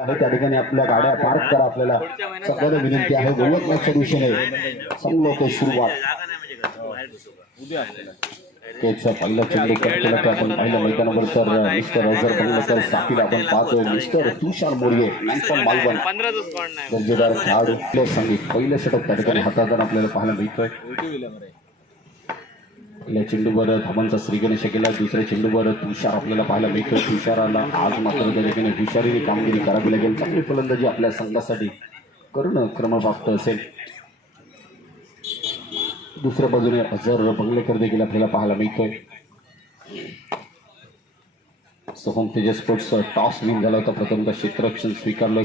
आहे त्या ठिकाणी आपल्या गाड्या पार्क करा. आपल्याला सगळ्यांना विनंती आहे गोलक मॅचच्या दिवशीने समोर सुरुवात केचा पहिला चेंडू कट केला तर आपण पाहिलं मैदानावर तर मिस्टर अझर बंगलेकर साकीला आपण पाहतोय मिस्टर तुषार मोर्ये लॅन्सॉन मालवण दर्जेदार खेळाडू प्लेयर संगीत पहिलं षटक त्या ठिकाणी हाताळताना आपल्याला पाहायला मिळतोय. पहिल्या चेंडूवर धावांचा श्रीगणेश केला. दुसऱ्या चेंडूवर तुषार आपल्याला पाहायला मिळतोय. तुषाराला आज मात्र त्या ठिकाणी हुशारीने कामगिरी करावी लागेल. चांगली फलंदाजी आपल्या संघासाठी करणं क्रमप्राप्त असेल. दुसऱ्या बाजूने अझर बंगलेकर देखील आपल्याला पाहायला मिळतोय. Soham Tejas sports toss win झाला होता. प्रथमतः क्षेत्ररक्षण स्वीकारलं.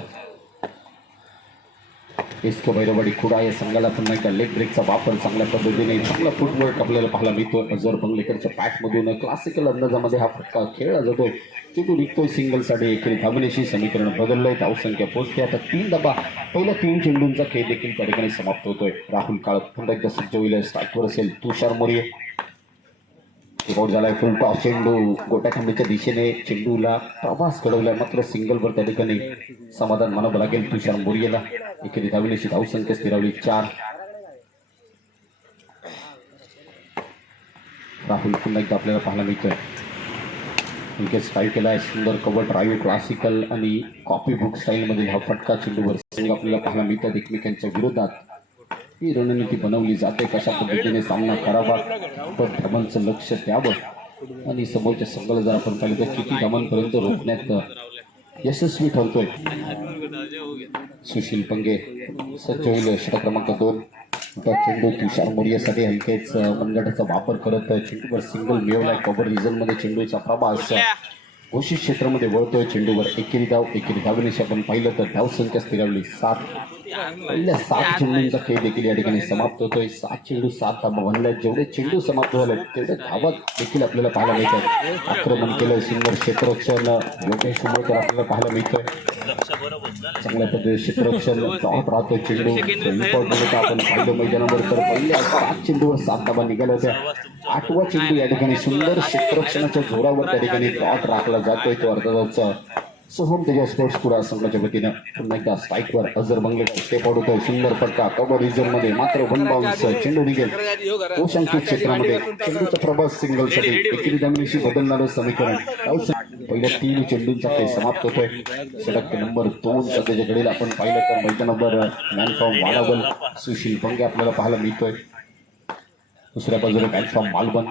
एसके भैरवाडी खुडा या संघाला पुन्हा एकदा लेग ब्रेकचा वापर चांगल्या पद्धतीने चांगला फुटवर्क आपल्याला पाहायला मिळतोय. अझर बंगलेकरच्या पॅटमधून क्लासिकल अंदाजामध्ये हा फटका खेळला जातोय. चेंडू निघतोय सिंगलसाठी. एकेरी धावण्याशी समीकरण बदललंय. धावसंख्या पोहोचते आता 3 धावा. पहिल्या 3 चेंडूंचा खेळ देखील त्या ठिकाणी समाप्त होतोय. राहुल काळ पुन्हा एकदा सज्ज होईल. स्ट्राईकवर असेल तुषार मोर्ये. आउट झालाय. फुल टॉस चेंडू गोट्याखांबीच्या दिशेने चेंडूला प्रवास घडवलाय. मात्र सिंगलवर त्या ठिकाणी समाधान मानावं लागेल तुषार मोर्येला. एकेरी धावण्याची धावसंख्या स्थिरावली 4. राहुल पुन्हा एकदा आपल्याला पाहायला मिळतोय. विकेट स्ट्राईक केलाय. सुंदर कव्हर ड्राईव्ह क्लासिकल आणि कॉपी बुक स्टाईल मधील हा फटका चेंडूवर संघ आपल्याला पाहायला मिळतात. एकमेकांच्या विरोधात ही रणनीती बनवली जाते. कशा पद्धतीने सामना करावा तर धावांचं लक्ष द्यावं आणि समोरच्या संघाला जर आपण पाहिलं तर किती धावांपर्यंत रोखण्यात यशस्वी ठरतोय. सुशील पंगे सज्ज होईल. षटक क्रमांक 2. चेंडू तुषार मोर्येसाठी हलकेच मनगटाचा वापर करत चेंडूवर सिंगल मिळवलाय. कव्हर रिझन मध्ये चेंडूचा प्रवास घोषित क्षेत्रामध्ये वळतोय. चेंडूवर एकेरी धावण्याशी आपण पाहिलं तर धावसंख्या स्थिरावली 7. पहिल्या 7 चेंडूंचा खेळ देखील या ठिकाणी समाप्त होतोय. 7 चेंडू 7 धावा बनल्या. जेवढे चेंडू समाप्त झाले तेवढे धावा देखील आपल्याला पाहायला मिळतात. आक्रमण केलं. सुंदर क्षेत्ररक्षण योगेश उमरकर आपल्याला पाहायला मिळतोय. चांगल्या पद्धतीने क्षेत्ररक्षण टॉप राहतोय. चेंडू आपण पाहिलं मैदानावर तर पहिल्या 7 चेंडूवर 7 धावा निघाल्या होत्या. 8वा चेंडू या ठिकाणी सुंदर क्षेत्ररक्षणाच्या जोरावर त्या ठिकाणी टॉप राखला जातोय. तो अर्थातचा सोहम तेजस स्पोर्ट्स पुरा संघाच्या वतीनं पुन्हा एकदा स्ट्राईकवर अझर बंगलेकर स्टेप आउट होतोय. सुंदर फटका कव्हर रिझन मध्ये मात्र 1 बाउन्स चेंडू निघेल कोशांकित क्षेत्रामध्ये. चेंडूचा प्रवास सिंगलसाठी एकेरी धावण्याशी बदलणारं समीकरण. पहिल्या 3 चेंडूंचा खेळ समाप्त होतोय. षटक नंबर 2 सध्याच्या घडीला आपण पाहिलं तर मैदानावर मॅन फ्रॉम वाडावल सुशील पंगे आपल्याला पाहायला मिळतोय. दुसऱ्या बाजूने मॅन फ्रॉम मालवण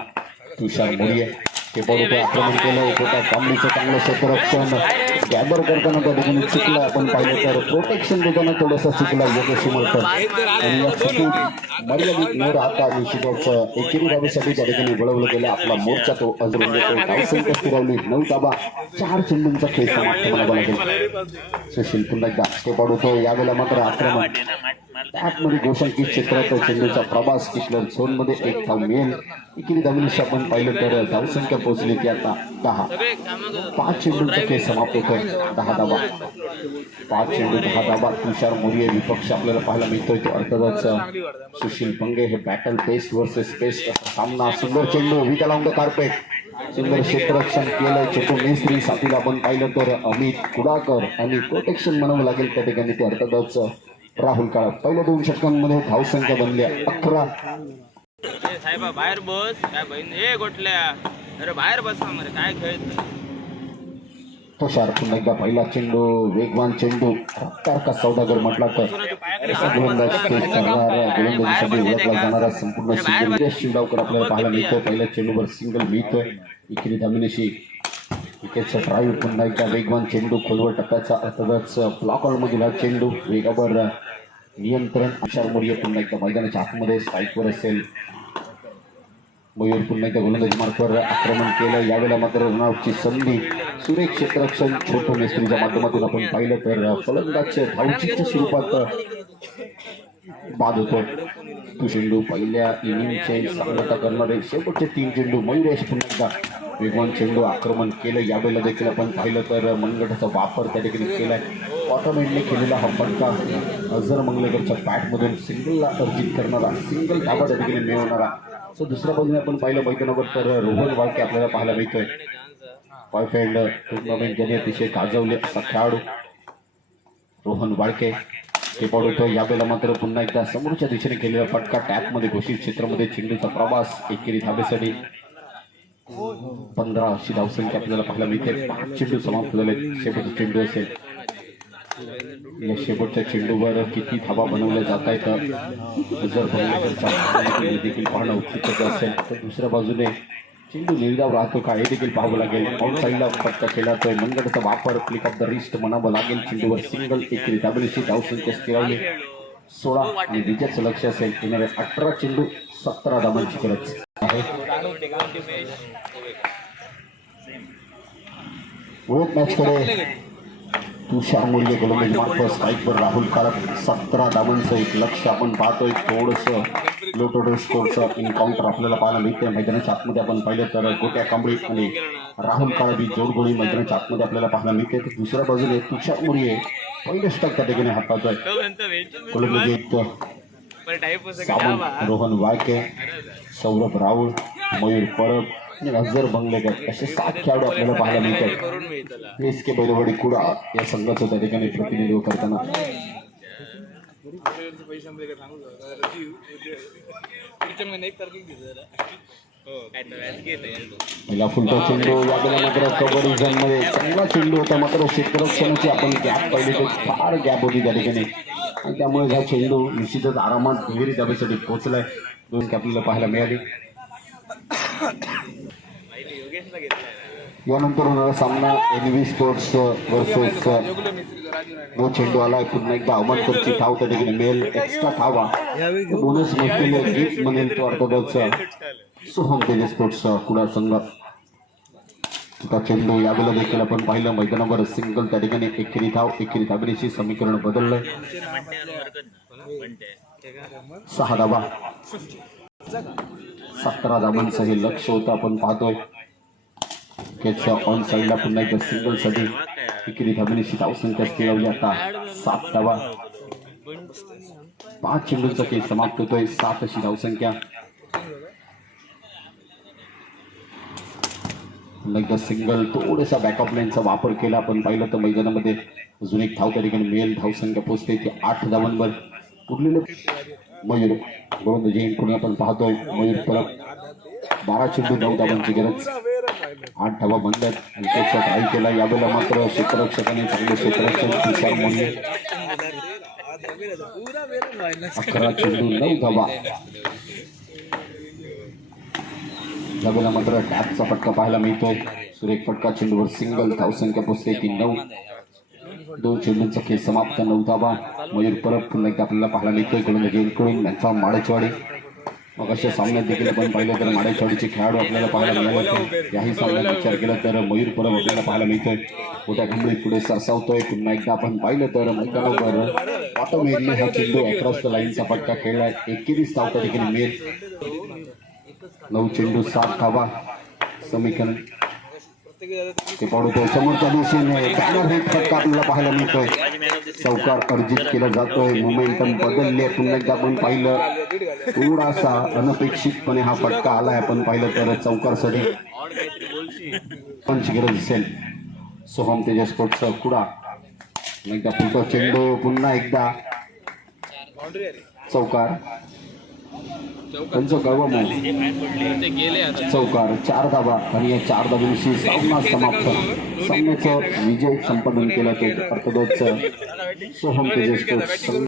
तुषार मोर्ये ते बरोबर आक्रमण केलं. गोट्या कांबळीचं चांगलं क्षेत्ररक्षण गॅदर करताना त्या ठिकाणी चुकलं. आपण पाहिलं तर प्रोटेक्शन देताना थोडंसं चुकला योगेश उमरकर आणि या चुकीत मर्यादित न राहता निश्चितच एकेरी धावेसाठी त्या ठिकाणी वळवलं गेलं. आपला मोर्चा तो अजून धावसंख्या स्थिरावली 9 धावा. 4 चेंडूंचा खेळ समाप्त म्हणावा लागेल. सुशील पुन्हा एकदा स्टेप आउट होतो. यावेळेला मात्र आक्रमण आतमध्ये घोषांकित क्षेत्रात चेंडूचा प्रवास किशलर झोन मध्ये 1 धाव मिळेल. एकेरी धावण्याशी आपण पाहिलं तर धावसंख्या पोहोचली ती आता 10. 5 चेंडूंचा खेळ समाप्त होतोय. 10 धावा. 5 चेंडू 10 धावा. तुषार मोर्ये विपक्ष आपल्याला पाहायला मिळतोय. तो अर्थातच सुशील पंगे. हे बॅटल पेस्ट वर्सेस पेस्ट असा सामना. सुंदर चेंडू विटा लावून कार्पेट. सुंदर क्षेत्ररक्षण केलं. चेंडू मेस्त्री साथीला आपण पाहिलं तर अमित कुडाकर आणि प्रोटेक्शन म्हणावं लागेल त्या ठिकाणी ते अर्थातच राहुल काळ. पहिल्या 2 षटकांमध्ये धावसंख्या बनली 11. साहेबा बाहेर बस. काय बहीण हे गोटल्या अरे बाहेर बस मरे काय खेळत. तुषार पुन्हा एकदा पहिला चेंडू वेगवान चेंडू रफ्तार का सौदागर म्हटला तर गोलंदाजीसाठी ओळखला जाणारा संपूर्ण शिवडावकर आपल्याला पाहायला मिळतोय. पहिल्या चेंडूवर सिंगल मिळतोय. एकेरी धावण्याशी विकेटचा ड्राईव्ह. पुन्हा एकदा वेगवान चेंडू खोलवर टप्प्याचा अर्थातच ब्लॉक आउट मधील हा चेंडू वेगावर नियंत्रण. तुषार मोर्ये पुन्हा एकदा मैदानाच्या आतमध्ये स्ट्राईकवर असेल. मयूर पुन्हा एकदा गोलंदाजी मार्गावर आक्रमण केलं. यावेळेला मात्र रनआउटची संधी. सुरेख क्षेत्ररक्षण छोटू मेस्त्रीच्या माध्यमातून आपण पाहिलं तर फलंदाज धावचीच्या स्वरूपात बाद होतो. तो चेंडू पहिल्या इनिंगचे सांगता करणारे शेवटचे 3 चेंडू मयुरेश पुन्हा एकदा वेगवान चेंडू आक्रमण केलं. यावेळेला देखील आपण पाहिलं तर मनगटाचा वापर त्या ठिकाणी केलाय. ऑटोमॅटिकली केलेला हा फटका अझर मंगलेकरच्या बॅटमधून सिंगलला अर्जित करणारा सिंगल धाबा त्या ठिकाणी मिळवणारा. सो दुसऱ्या बाजूने आपण पाहिलं मैदानावर तर रोहन वाळके आपल्याला पाहायला मिळतोय. बॉयफ्रेंड टुर्नामेंट ज्याने अतिशय गाजवले असा खेळाडू. रोहन वाळके ते पडतो. यावेळेला मात्र पुन्हा एकदा समोरच्या दिशेने केलेला फटका टॅप मध्ये घोषित क्षेत्रामध्ये चेंडूचा प्रवास एकेरी धाबेसाठी 15 अशी धावसंख्या आपल्याला पाहायला मिळते. 5 चेंडू समाप्त झाले. शेवटचा चेंडू असेल. या शेवटच्या चेंडूवर किती धावा बनवल्या जात आहेत जर देखील पाहणं उत्सुक असेल तर दुसऱ्या बाजूने चेंडू निर्धाव राहतो का हे देखील पाहावं लागेल. आउट साईडला फटका केला तर मनगटाचा वापर क्लिक ऑफ द रिस्ट म्हणावं लागेल. चेंडूवर सिंगल एकेरी धाबेची धावसंख्या स्थिरावली 16 आणि विजयाचं लक्ष असेल. येणारे 18 चेंडू 17 धावांची गरज आहे. मॅचकडे तुषार मूल्य गोलंदाज मार्फत स्ट्राईकवर राहुल काळक 17 धावांचं एक लक्ष आपण पाहतोय. थोडंसं लो टोटल स्कोरचं एन्काउंटर आपल्याला पाहायला मिळते. मैदानाच्या आतमध्ये आपण पाहिलं तर गोट्या कांबळी आणि राहुल काळक ही जोडगोळी मैदानाच्या आतमध्ये आपल्याला पाहायला मिळते. तर दुसऱ्या बाजूने तुषार मूल्य पहिलं षटक त्या ठिकाणी हाताळतोय. गोलंदाजी सावंत, रोहन वाळके, सौरभ राऊळ, मयूर परब आणि अझर बंगलेकर असे 7 खेळाडू आपल्याला पाहायला मिळतात. एस के बैलवाडी कुडा या संघाचं त्या ठिकाणी प्रतिनिधित्व करताना पहिला फुलटा चेंडू यावेळेला मात्र कबड्डी झोनमध्ये चांगला चेंडू होता. मात्र क्षेत्ररक्षणाची आपण गॅप पाहिली तर फार गॅप होती त्या ठिकाणी आणि त्यामुळे हा चेंडू निश्चितच आरामात दुहेरी धाब्यासाठी पोहोचलाय. 2 आपल्याला पाहायला मिळाली. यानंतर होणारा सामना एनव्ही स्पोर्ट्स वर्सेस नो चेंडू आलाय. पुन्हा एकदा अहमदपूरची धाव त्या ठिकाणी मिळेल. एक्स्ट्रा धावा बोनस मिळतील गीत म्हणेल तो अर्थातच सोहम तेज स्पोर्ट्स कुडा संघ. चेंडू यावेळेला देखील आपण पाहिलं मैदानावर सिंगल त्या ठिकाणी एकेरी धाबेची समीकरण बदललंय. 6 धावा 17 धावांचं हे लक्ष होतं आपण पाहतोय. ऑन साईडला पुन्हा एकदा सिंगल साठी एकेरी धाबेची धावसंख्या स्थिरावली आता 7 धावा. 5 चेंडूंचा खेळ समाप्त होतोय. 7 अशी धावसंख्या. एकदा सिंगल थोडासा बॅकअप लाईनचा वापर केला आपण पाहिलं तर मैदानामध्ये अजून एक धाव त्या ठिकाणी मिळेल. धावसंख्या पोहोचते ती 8 धावांवर. उरलेले मयूर गोलंदाजी पुढे आपण पाहतोय. मयूर परत 12 चेंडू 9 धावांची गरज. 8 धावा बंद विकेटचा ट्राय केला. यावेळेला मात्र क्षेत्ररक्षकाने चांगले क्षेत्ररक्षण तुषार मूल्य 11 चेंडू 9 धावा. यावेळेला मात्र टॅपचा फटका पाहायला मिळतोय. सुरेख फटका चेंडूवर सिंगल धावसंख्या पोहोचते ती 9. 2 चेंडूंचा खेळ समाप्त 9 धावा. मयूर परब पुन्हा एकदा आपल्याला पाहायला मिळतोय. गोलंदाजी यांचा माडेचवाडी. मग अशा सामन्यात देखील आपण पाहिलं तर माडेचवाडीचे खेळाडू आपल्याला पाहायला मिळाले होते. याही सामन्यात विचार केला तर मयूर परब आपल्याला पाहायला मिळतोय. मोठ्या घंबळी पुढे सरसावतोय. पुन्हा एकदा आपण पाहिलं तर मैदानावर ऑटोमॅटिकली हा चेंडू अक्रॉस द लाईनचा फटका खेळलाय. एकेरी धाव त्या ठिकाणी मिळेल. 9 चेंडू 7 धावा समीकरण ते पडतो. समोरच्या दिशेने बॅनर हेड फटका आपल्याला पाहायला मिळतोय. चौकार अर्जित केला जातोय. मोमेंटम बदलले. पुन्हा एकदा आपण पाहिलं थोडासा अनपेक्षितपणे हा फटका आलाय. आपण पाहिलं तर चौकारसाठी पंच गरज असेल. सोहम तेज स्पोर्ट्स कुडा एकदा फुलतो चेंडू पुन्हा एकदा चौकार. त्यांचं कळवा चौकार 4 धावा आणि या 4 धावांशी सामना समाप्त. सामन्याचं विजय संपादन केला तो अर्थातच सोहम तेज स्पोर्ट्स.